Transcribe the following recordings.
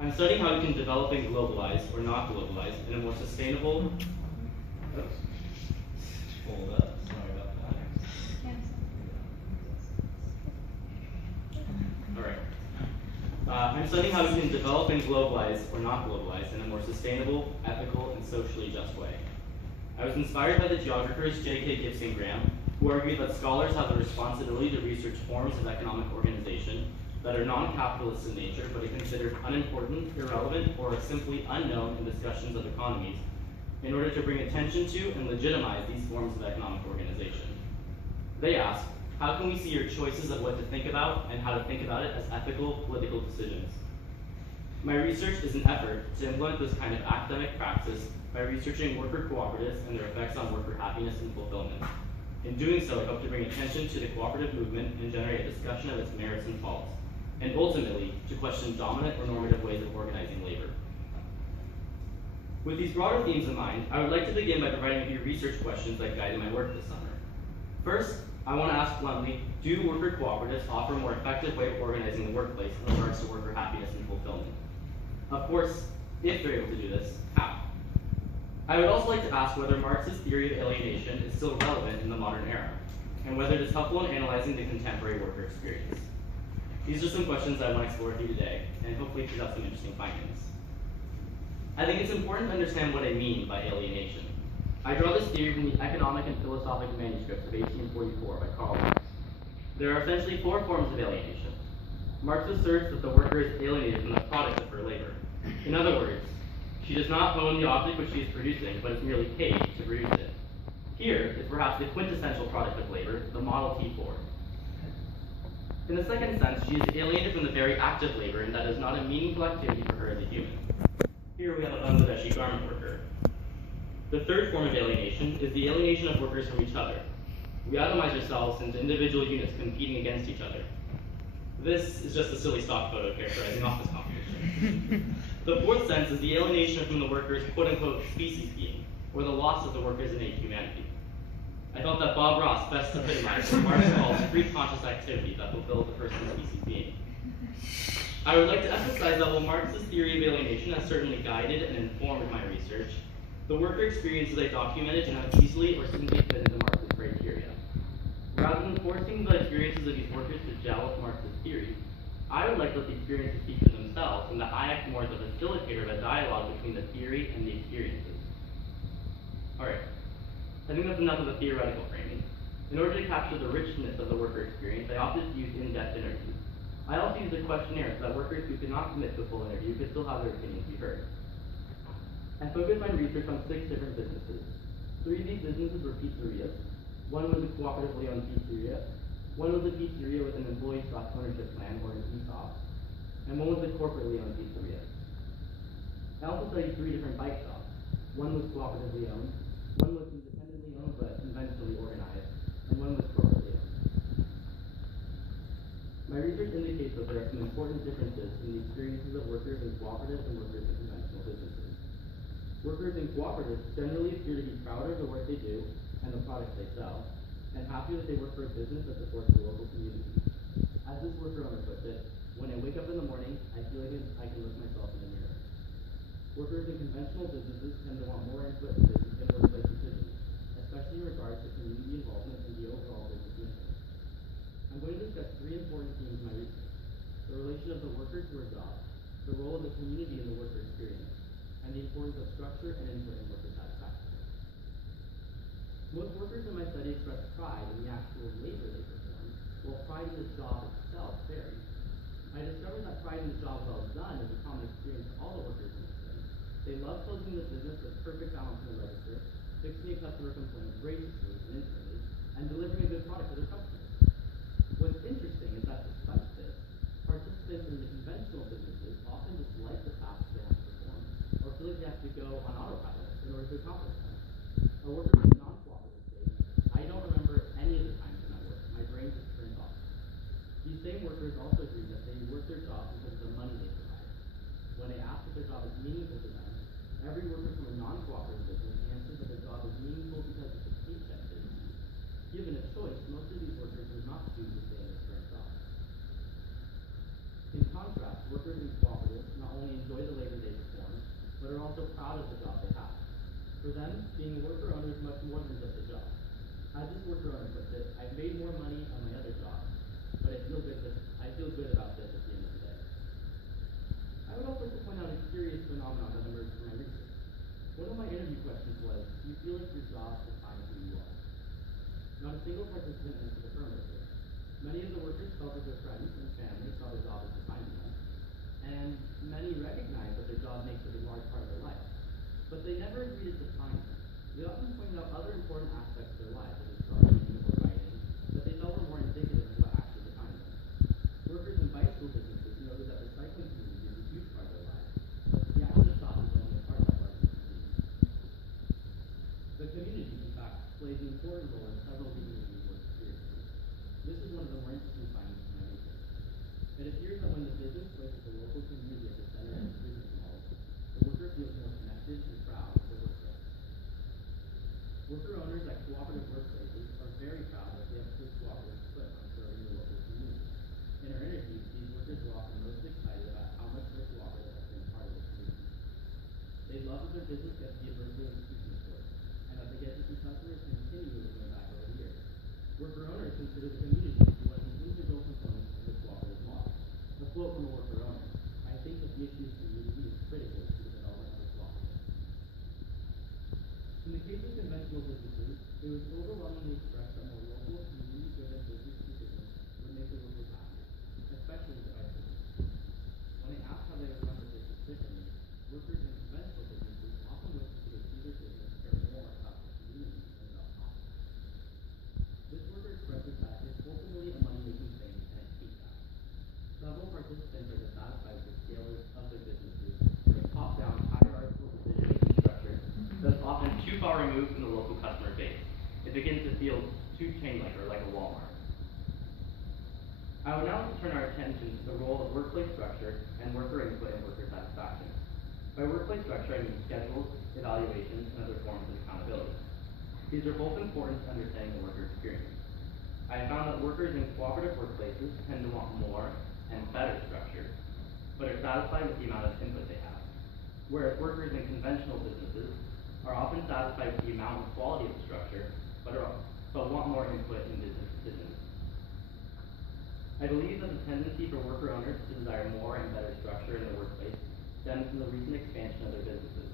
I'm studying how we can develop and globalize, or not globalize, in a more sustainable. Oops. Hold up. Sorry about that. All right. I'm studying how we can develop and globalize, or not globalize, in a more sustainable, ethical, and socially just way. I was inspired by the geographers J.K. Gibson Graham, who argued that scholars have a responsibility to research forms of economic organization that are non-capitalist in nature, but are considered unimportant, irrelevant, or simply unknown in discussions of economies, in order to bring attention to and legitimize these forms of economic organization. They ask, how can we see your choices of what to think about and how to think about it as ethical political decisions? My research is an effort to implement this kind of academic praxis by researching worker cooperatives and their effects on worker happiness and fulfillment. In doing so, I hope to bring attention to the cooperative movement and generate a discussion of its merits and faults, and ultimately, to question dominant or normative ways of organizing labor. With these broader themes in mind, I would like to begin by providing a few research questions that guided my work this summer. First, I want to ask bluntly, do worker cooperatives offer a more effective way of organizing the workplace in regards to worker happiness and fulfillment? Of course, if they're able to do this, how? I would also like to ask whether Marx's theory of alienation is still relevant in the modern era, and whether it is helpful in analyzing the contemporary worker experience. These are some questions I want to explore with you today, and hopefully tease out some interesting findings. I think it's important to understand what I mean by alienation. I draw this theory from the Economic and Philosophic Manuscripts of 1844 by Karl Marx. There are essentially four forms of alienation. Marx asserts that the worker is alienated from the product of her labor. In other words, she does not own the object which she is producing, but is merely paid to produce it. Here is perhaps the quintessential product of labor, the Model T Ford. In the second sense, she is alienated from the very act of labor, and that is not a meaningful activity for her as a human. Here we have a Bangladeshi garment worker. The third form of alienation is the alienation of workers from each other. We atomize ourselves into individual units competing against each other. This is just a silly stock photo characterizing office competition. The fourth sense is the alienation from the workers' quote-unquote species being, or the loss of the workers' innate humanity. I felt that Bob Ross best epitomized what Marx calls free conscious activity that fulfills the person's species being. I would like to emphasize that while Marx's theory of alienation has certainly guided and informed my research, the worker experiences I documented do not easily or simply fit into Marx's criteria. Rather than forcing the experiences of these workers to gel with Marx's theory, I would like to let the experiences speak for themselves, and that I act more as a facilitator of a dialogue between the theory and the experiences. Alright, I think that's enough of the theoretical framing. In order to capture the richness of the worker experience, I opted to use in-depth interviews. I also used a questionnaire so that workers who could not commit to a full interview could still have their opinions be heard. I focused my research on 6 different businesses. 3 of these businesses were pizzerias. One was a cooperatively owned pizzeria. One was a pizzeria with an employee stock ownership plan, or an ESOP. And one was a corporately owned pizzeria. I also studied 3 different bike shops. One was cooperatively owned, one was independently owned but conventionally organized, and one was corporately owned. My research indicates that there are some important differences in the experiences of workers in cooperatives and workers in conventional businesses. Workers in cooperatives generally appear to be prouder of the work they do and the products they sell, and happier that they work for a business that supports the local community. As this worker owner puts it, when I wake up in the morning, I feel like I can look myself in the mirror. Workers in conventional businesses tend to want more input in workplace decisions, especially in regards to community involvement in the overall business mission. I'm going to discuss 3 important themes in my research: the relation of the worker to her job, the role of the community in the worker experience, and the importance of structure and input in worker satisfaction. Most workers in my study express pride in the actual labor they perform, while pride in the job itself varies. I discovered that pride in the job well done is a common experience for all the workers in this study. They love closing the business with perfect balance in the register, fixing a customer complaint graciously and instantly, and delivering a good product to their customers. What's interesting is that despite this, participants in the conventional businesses often dislike the tasks they have to perform, or feel like they have to go on autopilot in order to accomplish them. A worker in a non-cooperative state, I don't remember any of the times in my work. My brain just turned off. These same workers also agree that they work their jobs because of the money they provide. When I ask if their job is meaningful to them, every worker from a non-cooperative business answers that their job is meaningful because of the paycheck they receive. Given a choice, most of these workers would not choose to stay in their current job. In contrast, workers in cooperatives not only enjoy also proud of the job they have. For them, being a worker owner is much more than just a job. As this worker owner puts it, I've made more money on my other job, but I feel good about this at the end of the day. I would also like to point out a curious phenomenon that emerged from my research. One of my interview questions was, do you feel like your job defines who you are? Not a single participant answered affirmatively. Many of the workers felt that their friends and family saw their job as defining them, and many recognized that their job makes it a large part of their life. But they never agreed to define them. They often pointed out other important aspects of their lives, such as gardening or writing, that they felt were more indicative of what actually defined them. Workers in bicycle businesses noted that the cycling community is a huge part of their lives, but the action of shop is only a part of that larger community. The community, in fact, plays an important role in several community work experiences. This is one of the more interesting findings from my research. It appears that when the business places the local community at the center of its business model, the worker feels more connected and proud of the workplace. Worker owners at cooperative workplaces are very proud that they have put cooperative foot on serving the local community. In our interviews, these workers were often most excited about how much their cooperative has been a part of the community. They love that their business gets to be a vertical institution of sorts, and that they get to see customers continue moving them back over the years. Worker owners consider the community to be one of the integral components of the cooperative model. A quote from a worker owner: "I think that the issue of community is critical to the development of a cooperative." In the case of conventional businesses, it was overwhelmingly expressed that more local, community-driven business decisions would make the workers happier, especially in the bicycle industry. When I asked how they remembered this differently, workers in conventional businesses often wish that they could see their business care more about the community than about profit. This worker expresses that it's ultimately a money-making thing, and I hate that. Several participants are dissatisfied with the scale of their businesses and the top-down hierarchical decision-making structure that is often too far removed from the local customer base. It begins to feel too chain-like or like a Walmart. I would now like to turn our attention to the role of workplace structure and worker input and worker satisfaction. By workplace structure, I mean schedules, evaluations, and other forms of accountability. These are both important to understanding the worker experience. I have found that workers in cooperative workplaces tend to want more and better structure, but are satisfied with the amount of input they have. Whereas workers in conventional businesses are often satisfied with the amount and quality of the structure, but want more input in business decisions. I believe that the tendency for worker owners to desire more and better structure in their workplace stems from the recent expansion of their businesses.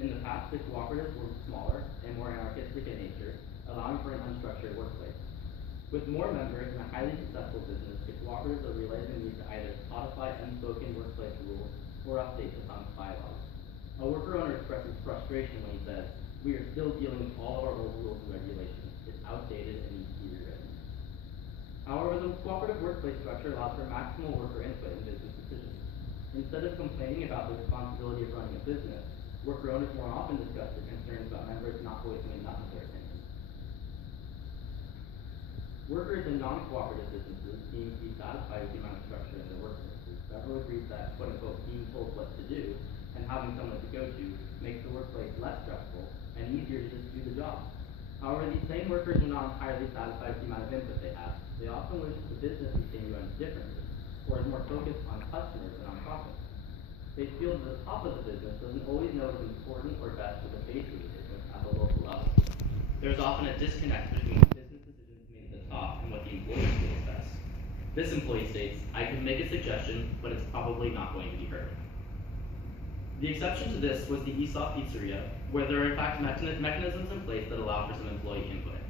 In the past, the cooperatives were smaller and more anarchistic in nature, allowing for an unstructured workplace. With more members and a highly successful business, the cooperatives are realizing the need to either codify unspoken workplace rules or update the sunk bylaws. A worker owner expresses frustration when he says, "We are still dealing with all of our old rules and regulations. It's outdated and needs to be rewritten." However, the cooperative workplace structure allows for maximal worker input in business decisions. Instead of complaining about the responsibility of running a business, worker owners more often discuss their concerns about members not voicing enough of their opinions. Workers in non-cooperative businesses seem to be satisfied with the amount of structure in their workplaces. Several agreed that, quote-unquote, being told what to do and having someone to go to makes the workplace less stressful and easier to just do the job. However, these same workers are not entirely satisfied with the amount of input they have. They often wish the business became run differently, or is more focused on customers than on profit. They feel that the top of the business doesn't always know what's important or best for the base of the business at the local level. There is often a disconnect between business decisions made at the top and what the employee feels best. This employee states, "I can make a suggestion, but it's probably not going to be heard." The exception to this was the ESOP pizzeria, where there are in fact mechanisms in place that allow for some employee input,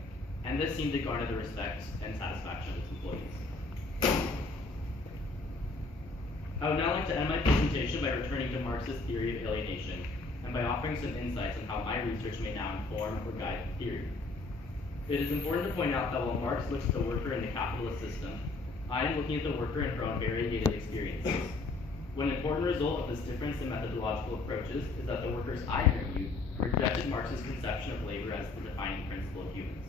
and this seemed to garner the respect and satisfaction of its employees. I would now like to end my presentation by returning to Marx's theory of alienation, and by offering some insights on how my research may now inform or guide the theory. It is important to point out that while Marx looks at the worker in the capitalist system, I am looking at the worker in her own variegated experiences. One important result of this difference in methodological approaches is that the workers I interviewed rejected Marx's conception of labor as the defining principle of humans.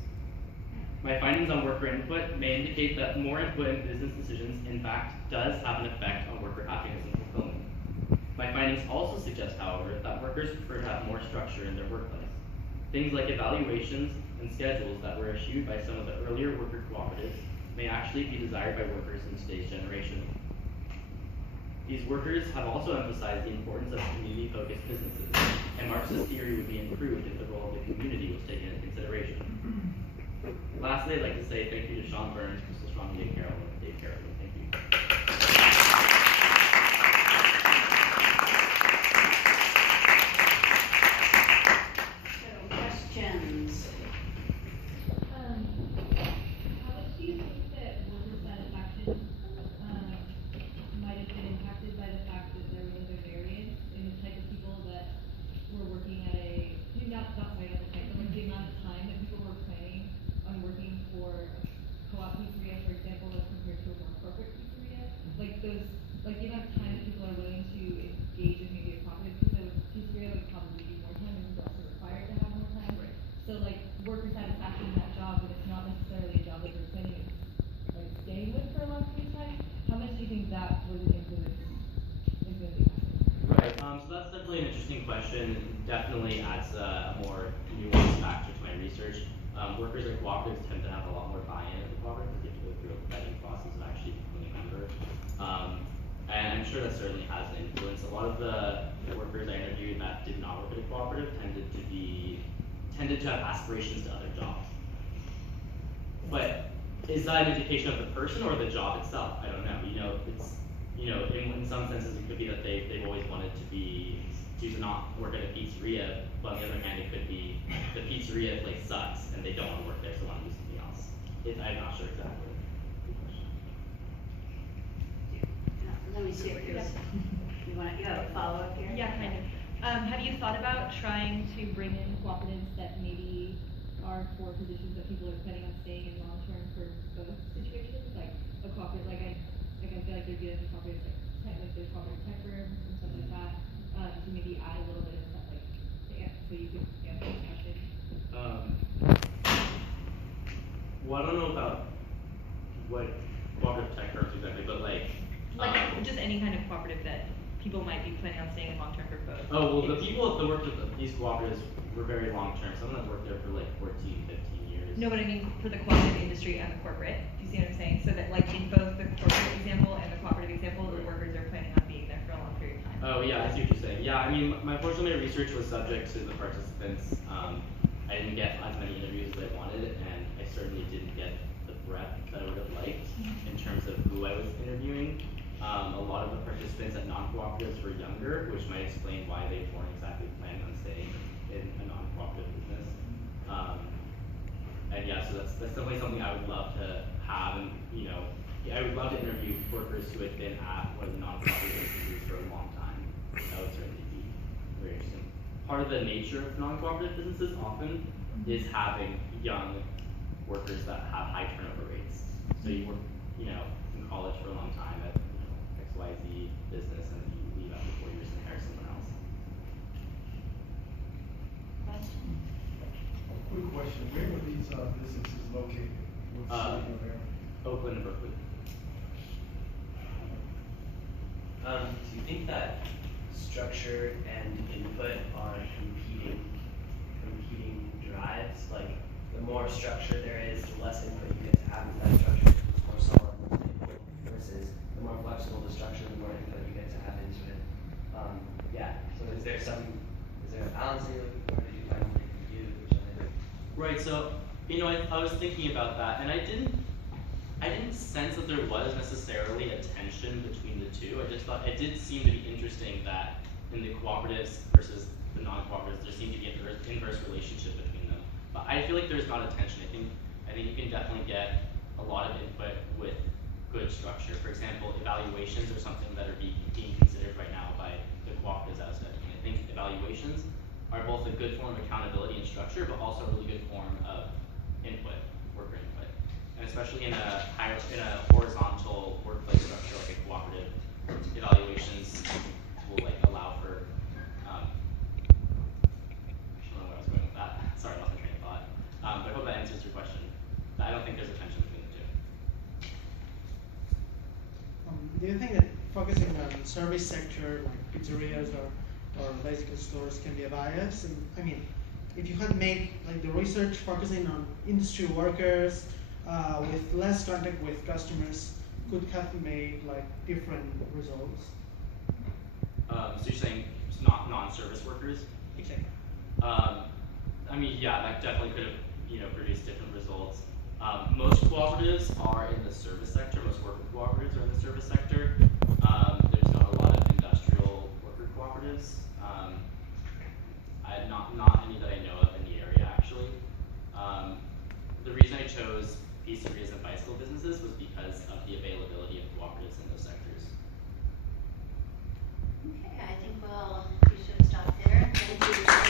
My findings on worker input may indicate that more input in business decisions in fact does have an effect on worker happiness and fulfillment. My findings also suggest, however, that workers prefer to have more structure in their workplace. Things like evaluations and schedules that were eschewed by some of the earlier worker cooperatives may actually be desired by workers in today's generation. These workers have also emphasized the importance of community-focused businesses, and Marx's theory would be improved if the role of the community was taken into consideration. Lastly, I'd like to say thank you to Sean Burns, Crystal Strong, Dave Carroll, and Dave Carroll. Thank you. So, questions? How much do you think that worker satisfaction might have been impacted by the fact that there was a variance in the type of people that were working at a, not quite on the type, but like the amount of time that people were planning on working for a co-op pizzeria, for example, as compared to a more corporate pizzeria? Like those, like the amount of time that people are willing to engage in maybe a cooperative pizzeria would probably be more time and is also required to have more time. Right. So like worker satisfaction in that job, but it's not necessarily a job that they're planning on like staying with for a long period of time. How much do you think that was an influence in the Right. So that's definitely an interesting question. Definitely adds a more nuanced factor to my research. Workers at cooperatives tend to have a lot more buy-in at the cooperative because they have to go through a vetting process of actually becoming a member. And I'm sure that certainly has an influence. A lot of the workers I interviewed that did not work at a cooperative tended to have aspirations to other jobs. But is that an indication of the person or the job itself? I don't know. In some senses it could be that they've always wanted to not work at a pizzeria, but on the other hand it could be the pizzeria place sucks and they don't want to work there, so they want to do something else. I'm not sure exactly. Let me see if there's, you have a follow-up here? Yeah, kind of. Have you thought about trying to bring in cooperatives that maybe are for positions that people are planning on staying in long term for both situations? Like a cooperative, I feel like there'd be like a cooperative like there's cooperative tech firms and stuff like that. To maybe add a little bit of stuff like so you could answer this question. Well, I don't know about what cooperative tech firms exactly, but Just any kind of cooperative that people might be planning on staying in long term for both. Oh, well, the people that worked with these cooperatives were very long term. Some of them worked there for like 14, 15 years. No, but I mean for the cooperative industry and the corporate. Do you see what I'm saying? So that like in both the corporate example and the cooperative example, the workers are planning on being there for a long period of time. Oh yeah, I see what you're saying. Yeah, I mean, unfortunately, my research was subject to the participants. I didn't get as many interviews as I wanted, and I certainly didn't get the breadth that I would have liked in terms of who I was interviewing. A lot of the participants at non-cooperatives were younger, which might explain why they weren't exactly planning on staying in a non-cooperative business. And yeah, so that's definitely something I would love to have, and I would love to interview workers who had been at one of the non-cooperative businesses for a long time. That would certainly be very interesting. Part of the nature of non-cooperative businesses often is having young workers that have high turnover rates. So you work, in college for a long time at XYZ business, and you leave after 4 years and hire someone else. Quick question, where were these businesses located? What city or area? Oakland and Berkeley. Do you think that structure and input are competing drives? Like, the more structure there is, the less input you get to have into that structure. It's more solid input versus the more flexible the structure, the more input you get to have into it. So is there a balance that you're looking for? Did you find something for you? Right. So I was thinking about that, and I didn't sense that there was necessarily a tension between the two. I just thought it did seem to be interesting that in the cooperatives versus the non-cooperatives, there seemed to be an inverse relationship between them. But I feel like there's not a tension. I think you can definitely get a lot of input with good structure. For example, evaluations are something that are being considered right now by the cooperatives as such. And I think evaluations are both a good form of accountability and structure, but also a really good form of input, worker input. And especially in a horizontal workplace structure like a cooperative, evaluations will allow for I don't know where I was going with that. Sorry, I lost my train of thought. But I hope that answers your question. I don't think there's a tension between the two. Do you think that focusing on service sector like pizzerias or bicycle stores can be a bias? And I mean, if you had made the research focusing on industry workers with less contact with customers, could have made different results. So you're saying non-service workers? Exactly. I mean, yeah, that definitely could have, produced different results. Most cooperatives are in the service sector. Most worker cooperatives are in the service sector. There's not a lot of industrial worker cooperatives. Not any that I know of in the area, actually. The reason I chose pizzerias and bicycle businesses was because of the availability of cooperatives in those sectors. Okay, I think we should stop there. Thank you.